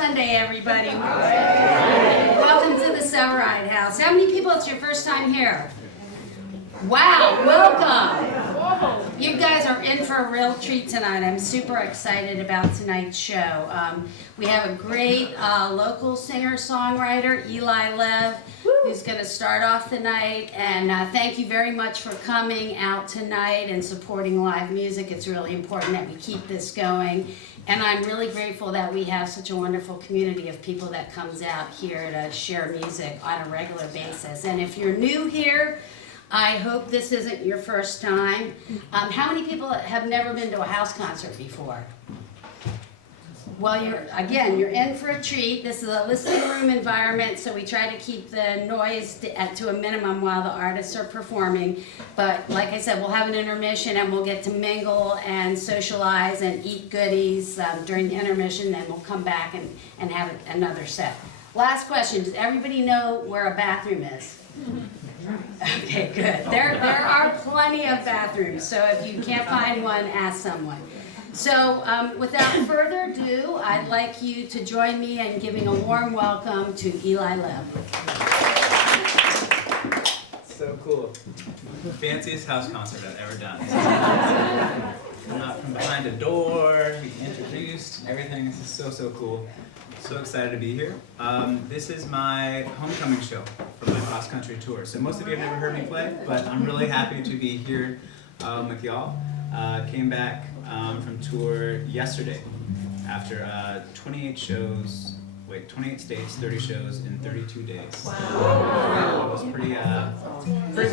Sunday, everybody. Welcome to the Sevareid House. How many people, it's your first time here? Wow, welcome. You guys are in for a real treat tonight. I'm super excited about tonight's show. We have a great local singer-songwriter, Eli Lev, who's going to start off the night. And thank you very much for coming out tonight and supporting live music. It's really important that we keep this going. And I'm really grateful that we have such a wonderful community of people that comes out here to share music on a regular basis. And if you're new here, I hope this isn't your first time. How many people have never been to a house concert before? Well, you're in for a treat. This is a listening room environment, so we try to keep the noise to a minimum while the artists are performing. But like I said, we'll have an intermission and we'll get to mingle and socialize and eat goodies during the intermission. Then we'll come back and have another set. Last question, does everybody know where a bathroom is? Okay, good. There are plenty of bathrooms, so if you can't find one, ask someone. So without further ado, I'd like you to join me in giving a warm welcome to Eli Lev. So cool. Fanciest house concert I've ever done. Come out from behind a door, be introduced, everything. This is so cool. So excited to be here. This is my homecoming show for my cross-country tour. So most of you have never heard me play, but I'm really happy to be here with y'all. Came back from tour yesterday after 28 shows, 28 states, 30 shows in 32 days. Wow. It was pretty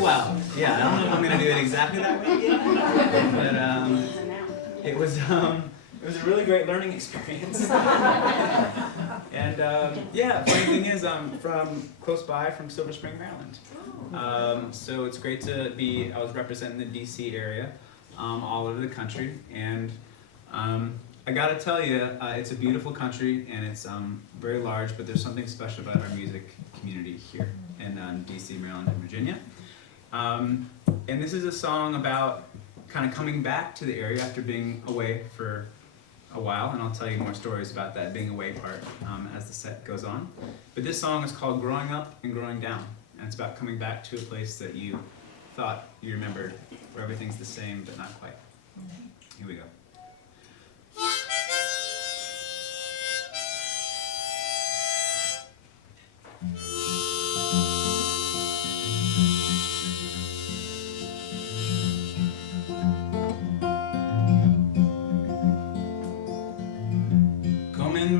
wild. Yeah, I don't know if I'm going to do it exactly that way again, but it was a really great learning experience. And yeah, funny thing is I'm from close by, from Silver Spring, Maryland. So it's great to be, I was representing the DC area all over the country. And I gotta tell you, it's a beautiful country and it's very large, but there's something special about our music community here in DC, Maryland, and Virginia. And this is a song about kind of coming back to the area after being away for a while, and I'll tell you more stories about that being away part as the set goes on. But this song is called Growing Up and Growing Down, and it's about coming back to a place that you thought you remembered, where everything's the same but not quite. Here we go.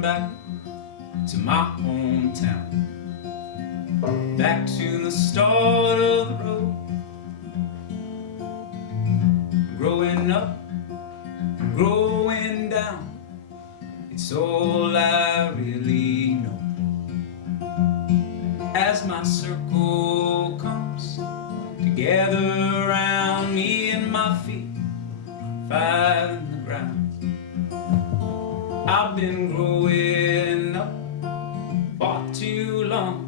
Back to my hometown, back to the start of the road. Growing up, growing down, it's all I really know. As my circle comes together around me and my feet fire in the ground, I've been growing up far too long.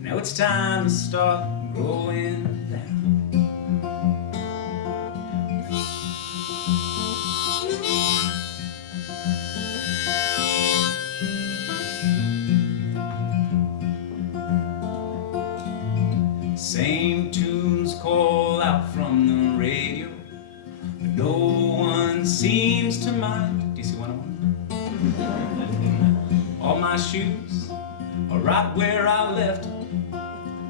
Now it's time to start growing down. Same tunes call out from the radio, but no one seems to mind. DC 101. All my shoes are right where I left them.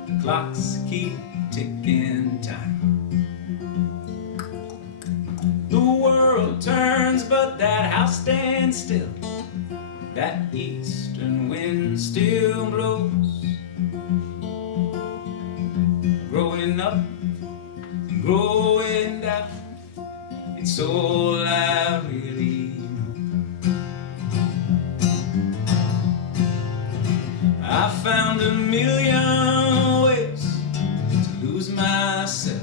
The clocks keep ticking time. The world turns, but that house stands still. That eastern wind still blows. Growing up and growing down, it's all I really know. I found a million ways to lose myself,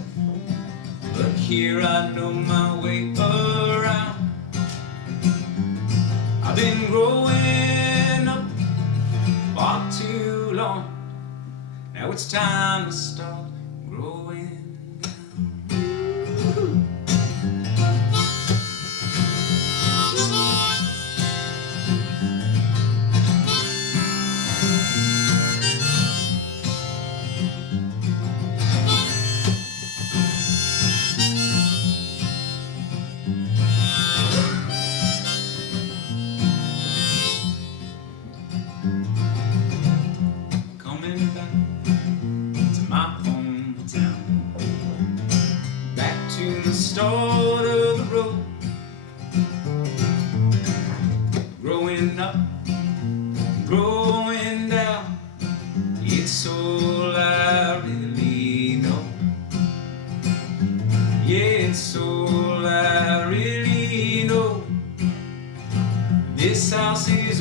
but here I know my way around. I've been growing up far too long. Now it's time to start growing down.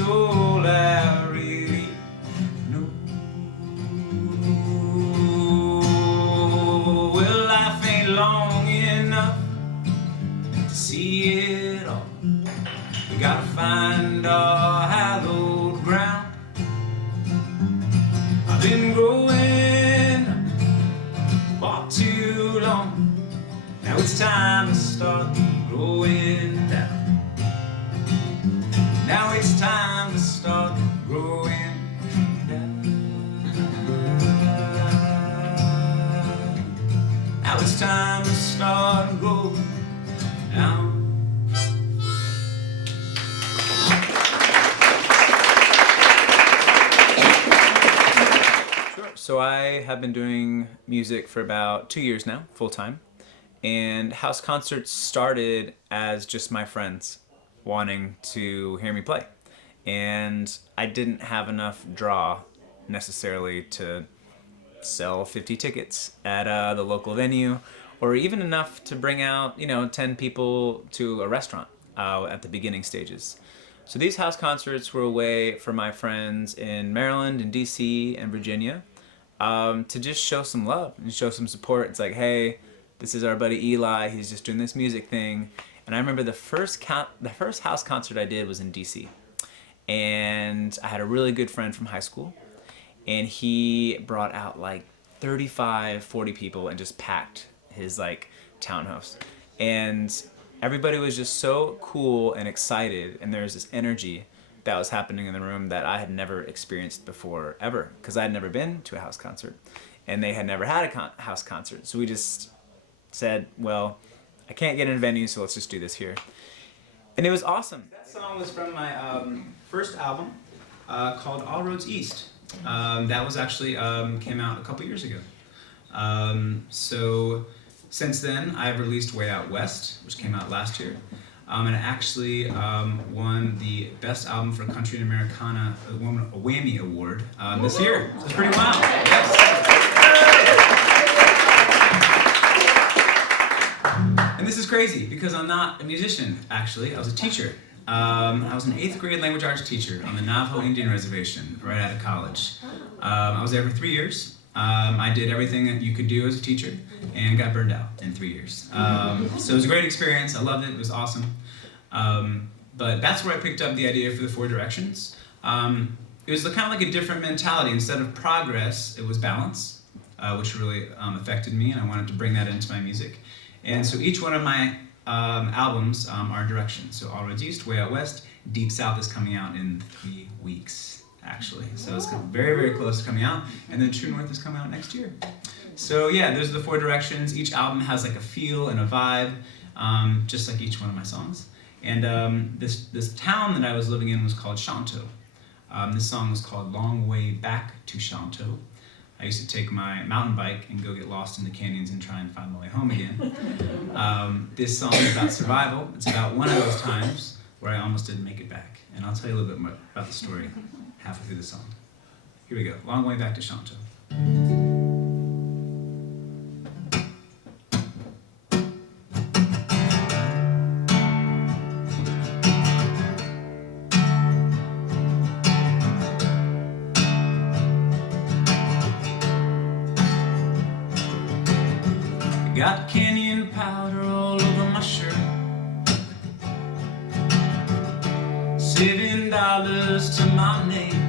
is all I really know. Well, life ain't long enough to see it all. We gotta find our hallowed ground. I've been growing for too long. Now it's time to start growing down. Now it's time to start growing down. Now it's time to start growing down. So I have been doing music for about 2 years now, full-time. And house concerts started as just my friends wanting to hear me play. And I didn't have enough draw necessarily to sell 50 tickets at the local venue, or even enough to bring out, 10 people to a restaurant at the beginning stages. So these house concerts were a way for my friends in Maryland and DC and Virginia to just show some love and show some support. It's like, hey, this is our buddy Eli, he's just doing this music thing. And I remember the first house concert I did was in DC. And I had a really good friend from high school, and he brought out like 35, 40 people and just packed his townhouse. And everybody was just so cool and excited, and there was this energy that was happening in the room that I had never experienced before, ever, because I had never been to a house concert, and they had never had a house concert. So we just said, well, I can't get in a venue, so let's just do this here. And it was awesome. That song was from my first album called All Roads East. That was actually came out a couple years ago. So since then, I've released Way Out West, which came out last year. And it actually won the Best Album for Country and Americana, a Whammy Award this year. So it's pretty wild. Yes. And this is crazy because I'm not a musician, actually. I was a teacher. I was an 8th grade language arts teacher on the Navajo Indian Reservation right out of college. I was there for 3 years. I did everything that you could do as a teacher and got burned out in 3 years. So it was a great experience. I loved it. It was awesome. But that's where I picked up the idea for the 4 directions. It was kind of like a different mentality. Instead of progress, it was balance, which really affected me, and I wanted to bring that into my music. And so each one of my albums are directions. So All Roads East, Way Out West, Deep South is coming out in 3 weeks, actually. So it's very, very close to coming out. And then True North is coming out next year. So yeah, those are the 4 directions. Each album has like a feel and a vibe, just like each one of my songs. And this town that I was living in was called Shanto. This song was called Long Way Back to Shanto. I used to take my mountain bike and go get lost in the canyons and try and find my way home again. This song is about survival. It's about one of those times where I almost didn't make it back. And I'll tell you a little bit more about the story halfway through the song. Here we go. Long Way Back to Shanto. Got canyon powder all over my shirt, $7 to my name.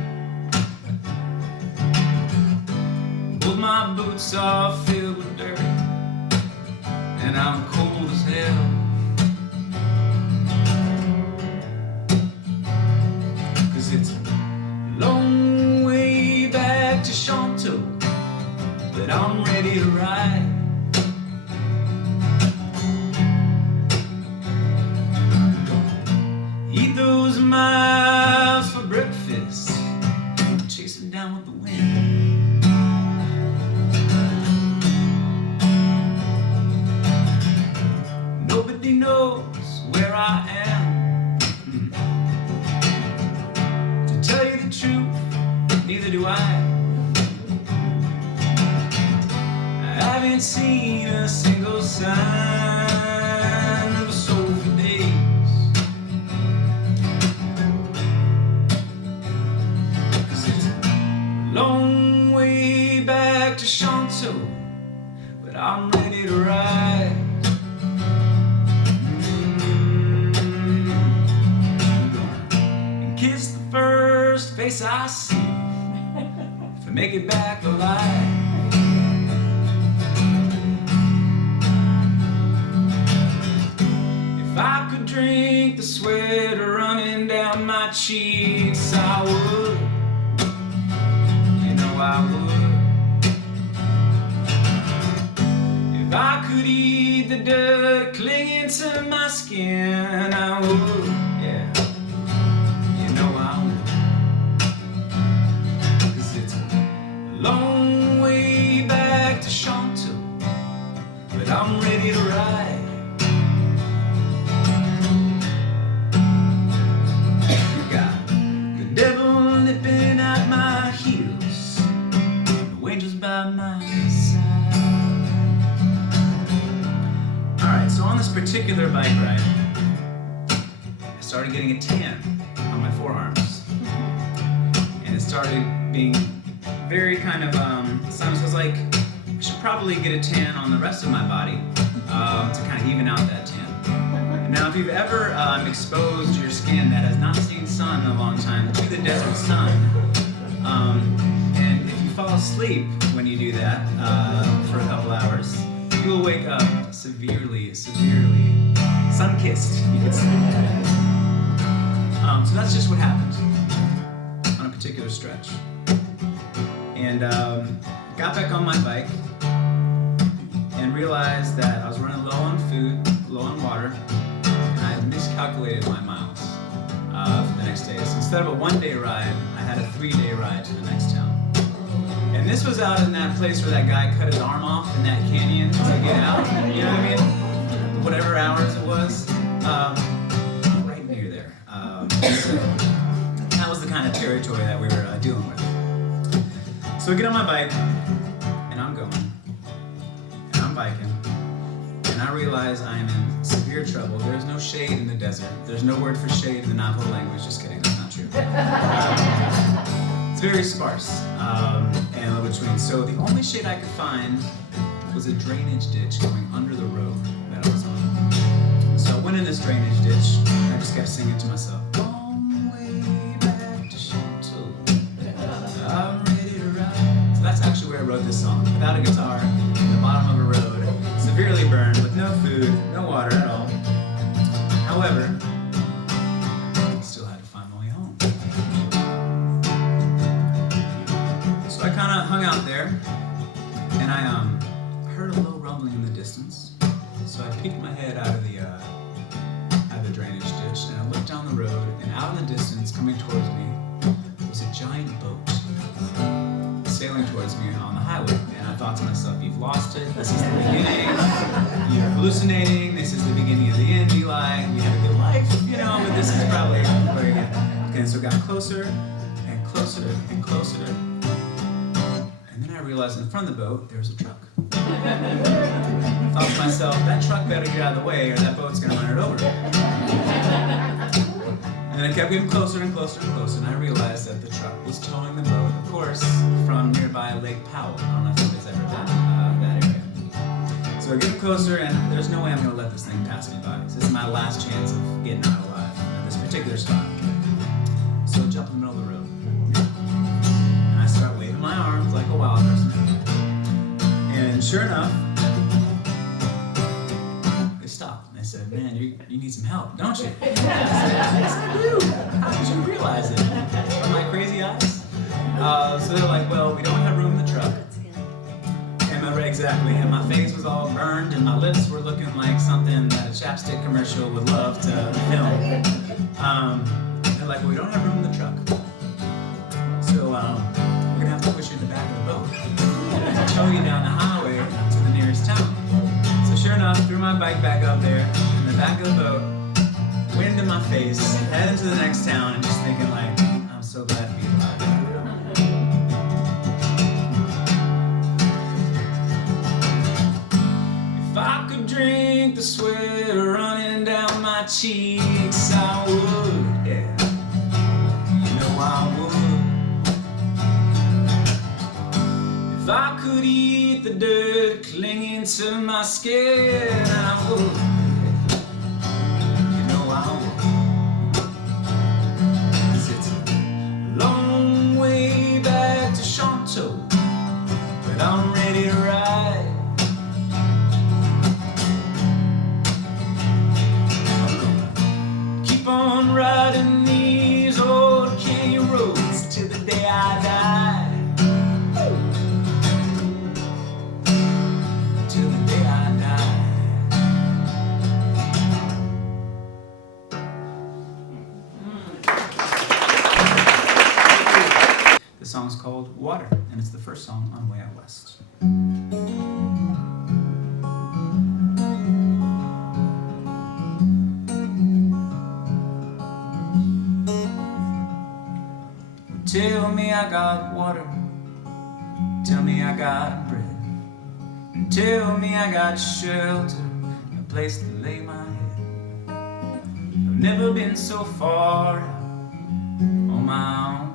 Both my boots are filled with dirt, and I'm cold as hell. Cause it's a long way back to Shanto, but I'm ready to ride. Eat those miles for breakfast, chase them down with the wind. Nobody knows where I am. To tell you the truth, neither do I. I haven't seen a single sign of a soul for days. place I see if I make it back alive. If I could drink the sweat running down my cheeks, I would. You know I would. If I could eat the dirt clinging to my skin, I would. Yeah. You know I would. 'Cause it's a long way back to Chantal, but I'm ready to ride. Got the devil nipping at my heels, no angels by my side. Alright, so on this particular bike ride, I started getting a tan on my forearms. And it started being very kind of, sometimes I was like, I should probably get a tan on the rest of my body to kind of even out that tan. Now, if you've ever exposed your skin that has not seen sun in a long time to the desert sun, and if you fall asleep when you do that for a couple hours, you will wake up severely sun-kissed, you could say. So that's just what happened on a particular stretch. And got back on my bike and realized that I was running low on food, low on water, and I had miscalculated my miles for the next day. So instead of a one-day ride, I had a 3-day ride to the next town. And this was out in that place where that guy cut his arm off in that canyon to get out, you know what I mean? Whatever hours it was, right near there. So that was the kind of territory that we were dealing with. So I get on my bike, and I'm going, and I'm biking, and I realize I am in severe trouble. There's no shade in the desert. There's no word for shade in the Navajo language. Just kidding, that's not true. It's very sparse and a little between. So the only shade I could find was a drainage ditch going under the road that I was on. So I went in this drainage ditch, and I just kept singing to myself, long way back to Chantal, I'm ready to ride. So that's actually where I wrote this song, without a guitar, in the bottom of a road, severely burned, with no food, no water at all. However, I still had to find my way home. So I kind of hung out there, and I heard a low rumbling in the distance. So I peeked my head out of the drainage ditch, and I looked down the road, and out in the distance, coming towards me, was a giant boat sailing towards me on the highway. And I thought to myself, you've lost it. This is the beginning. You're hallucinating. This is the beginning of the end, Eli. You had a good life, you know, but this is probably where you get. And so it got closer and closer and closer. And then I realized in front of the boat, there was a truck. I thought to myself, that truck better get out of the way or that boat's gonna run it over. And then it kept getting closer and closer and closer, and I realized that the truck was towing the boat, of course, from nearby Lake Powell. I don't know if anybody's ever been that area. So I get closer, and there's no way I'm gonna let this thing pass me by. So this is my last chance of getting out alive at this particular spot. So I jump in the middle of the road. And I start waving my arms like a wild person. And sure enough, they stopped. And they said, man, you need some help, don't you? I said, yes, I do. How did you realize it? From my crazy eyes? So they're like, well, we don't have room in the truck. And exactly. And my face was all burned, and my lips were looking like something that a chapstick commercial would love to film. They're like, well, we don't have room in the truck. So we're going to have to push you in the back of the boat and tow you down the highway to the nearest town. So sure enough, threw my bike back up there in the back of the boat, wind in my face, heading to the next town, and just thinking like, I'm so glad to be alive. If I could drink the sweat running down my cheeks, I would, yeah. You know I would. If I could eat the dirt clinging to my skin, I would. You know I would. 'Cause it's a long keep on riding these old canyon roads till the day I die. Till the day I die. The song's called Water, and it's the first song on Way Out West. Tell me I got water, tell me I got bread, and tell me I got shelter, a place to lay my head. I've never been so far out on my own,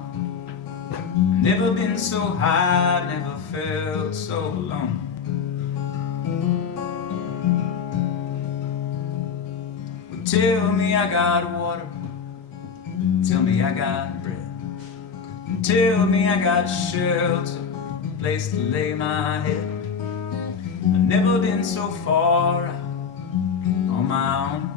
I've never been so high, never felt so alone. Well, tell me I got water, tell me I got bread, tell me I got shelter, a place to lay my head. I've never been so far out on my own,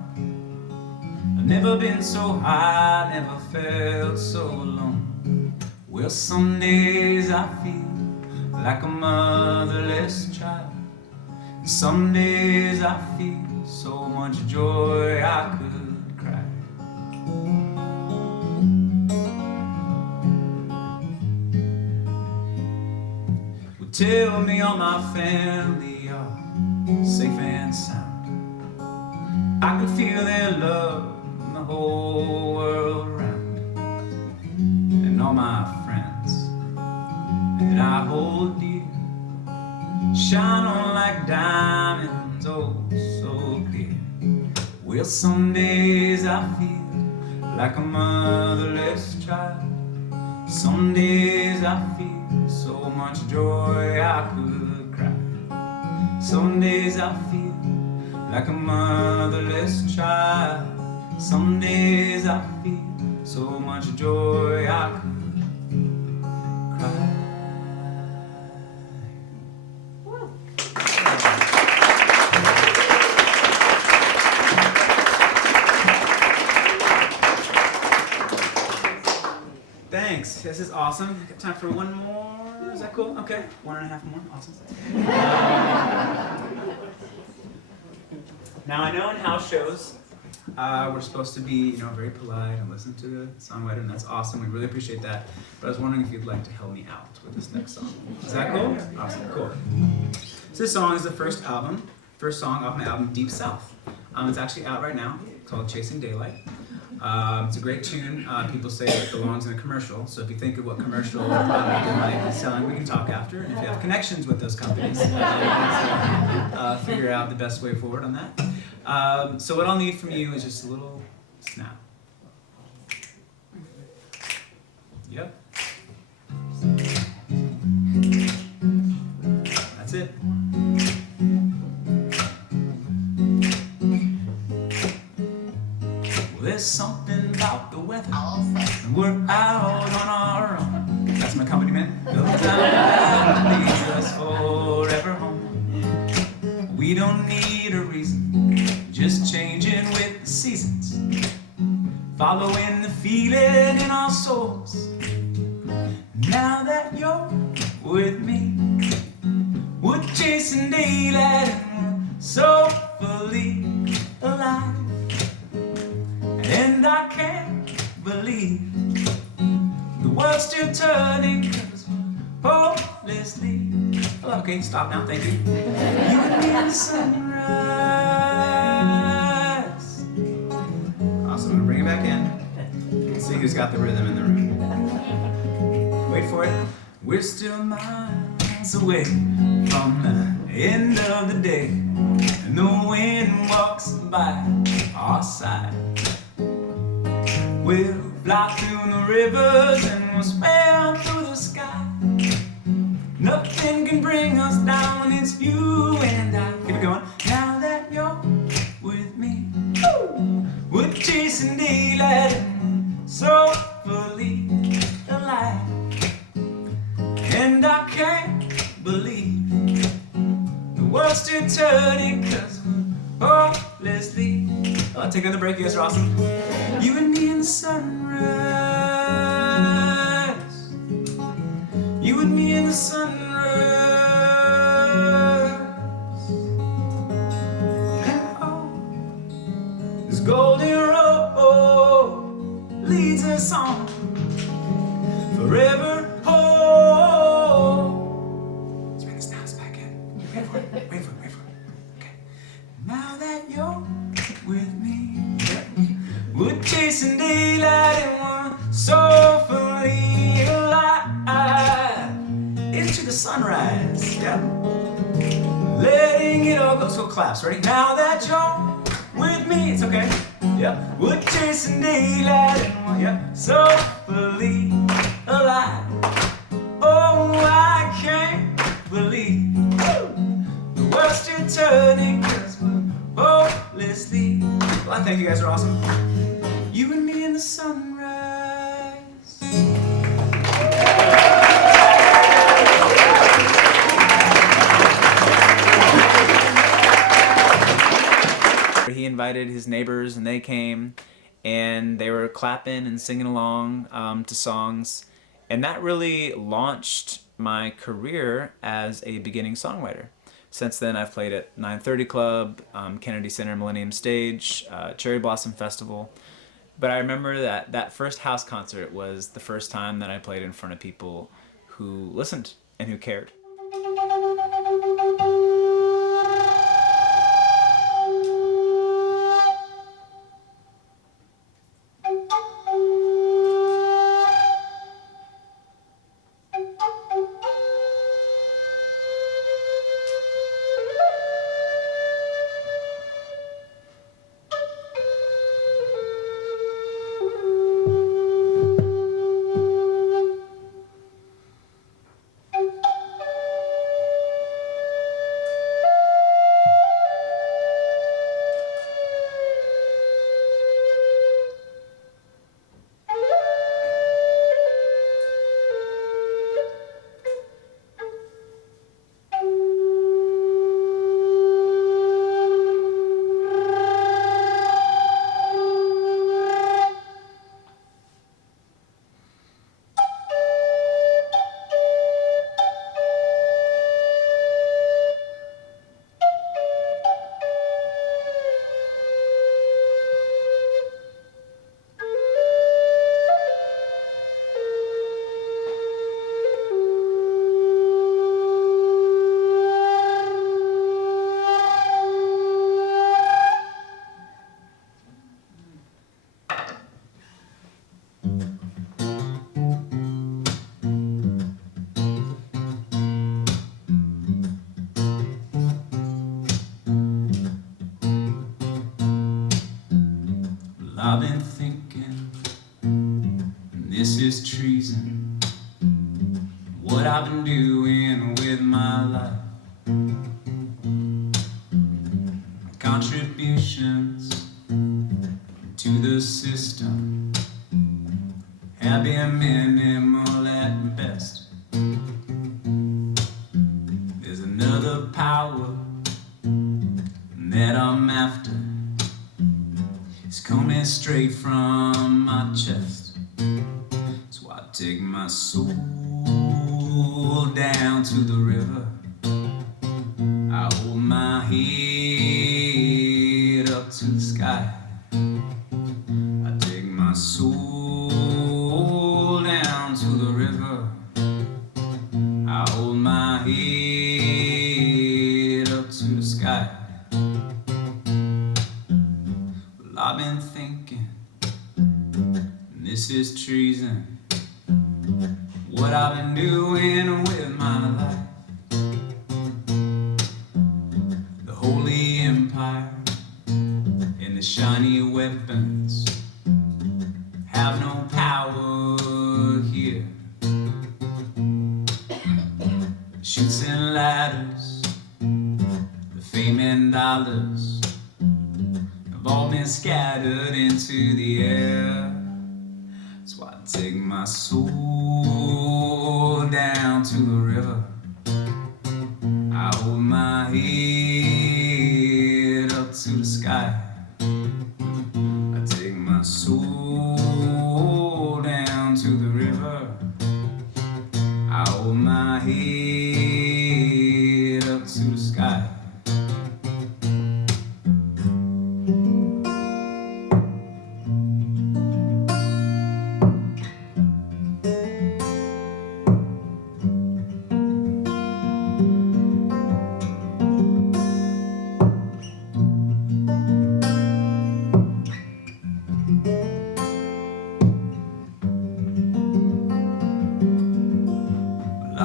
I've never been so high, never felt so alone. Well, some days I feel like a motherless child, some days I feel so much joy I could cry. Tell me all my family are safe and sound. I can feel their love in the whole world around. And all my friends that I hold dear shine on like diamonds, oh so clear. Well, some days I feel like a motherless child, some days I feel so much joy I could cry. Some days I feel like a motherless child, some days I feel so much joy I could cry. Thanks, this is awesome. Got time for one more? Is that cool? Okay, 1.5 more, awesome. Now I know in house shows, we're supposed to be, very polite and listen to the songwriter, and that's awesome. We really appreciate that. But I was wondering if you'd like to help me out with this next song. Is that cool? Awesome, cool. So this song is the first song off my album, Deep South. It's actually out right now. It's called Chasing Daylight. It's a great tune. People say it belongs in a commercial, so if you think of what commercial product it might be selling, we can talk after. And if you have connections with those companies, figure out the best way forward on that. So what I'll need from you is just a little snap. Yep. That's it. There's something about the weather, and we're out on our own. That's my accompaniment. No time that leads us forever home. We don't need a reason, just changing with the seasons, following the feeling in our souls. Now that you're with me, we're chasing daylight and we're so fully alive. And I can't believe the world's still turning, 'cause we're hopelessly. Oh, okay, stop now, thank you. You and me in the sunrise. Awesome, I'm gonna bring it back in. Let's see who's got the rhythm in the room. Wait for it. We're still miles away from the end of the day, and the wind walks by our side. We'll fly through the rivers and we'll sail through the sky. Nothing can bring us down, it's you and I. Keep it going. Now that you're with me, we're chasing daylight and so fully alive. And I can't believe the world's still turning, 'cause we're hopelessly. Oh, take another break, you guys are awesome. You sunrise. You and me in the sunrise. And oh, this golden road leads us on forever. Oh, let's bring this now back in. Wait for it. Wait for it. Wait for it. Okay. Now that you're with me, we're chasing daylight and we're soulfully alive into the sunrise. Yeah. Letting it all go. So claps. Ready? Now that you're with me, it's okay. Yeah. We're chasing daylight and we're soulfully alive. Oh, I can't believe the world's still turning 'cause we're hopelessly. Well, I think you guys are awesome. You and me in the sunrise. He invited his neighbors and they came and they were clapping and singing along to songs, and that really launched my career as a beginning songwriter. Since then I've played at 930 Club, Kennedy Center Millennium Stage, Cherry Blossom Festival. But I remember that first house concert was the first time that I played in front of people who listened and who cared. I've been thinking, this is treason, what I've been doing with my life. Contributions to the system have been minimal at best. There's another power that I'm after. It's coming straight from my chest. So I take my soul down to the river. I hold my head up to the sky. I take my soul down to the river. I hold my head up to the sky. I've been thinking, this is treason, what I've been doing with my life. The holy empire and the shiny weapons have no power here. Chutes and ladders, the fame and dollars have all been scattered into the air. So I take my soul down to the river. I hold my head up to the sky. I take my soul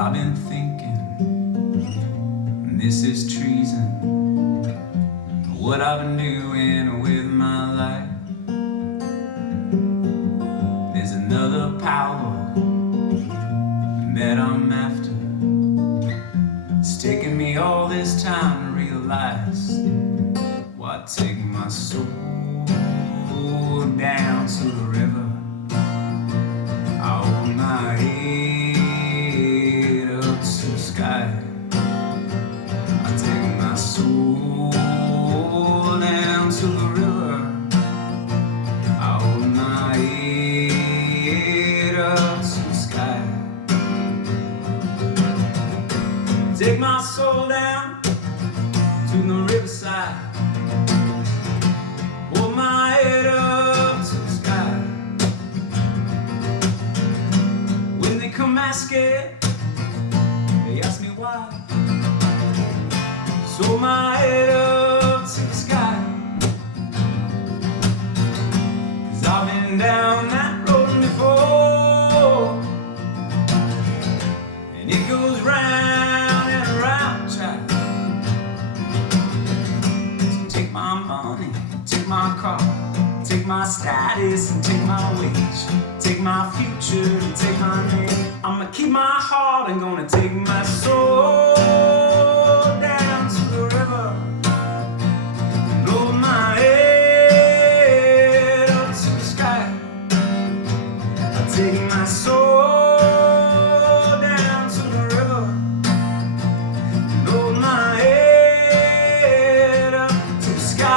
I've been thinking, this is treason, what I've been doing with my life. There's another power that I'm after. It's taken me all this time to realize why I take my soul down to the river. I hold my head up to the sky. I take my soul down to the river. I hold my head up to the sky. Take my soul down to the riverside. Hold my head up to the sky. When they come asking, they ask me why. So my head up to the sky. 'Cause I've been down that road before, and it goes round and round, child. So take my money, take my car, take my status and take my wage, take my future and take my name. I'ma keep my heart and gonna take my soul down to the river. Blow my head up to the sky. I take my soul down to the river. Blow my head up to the sky.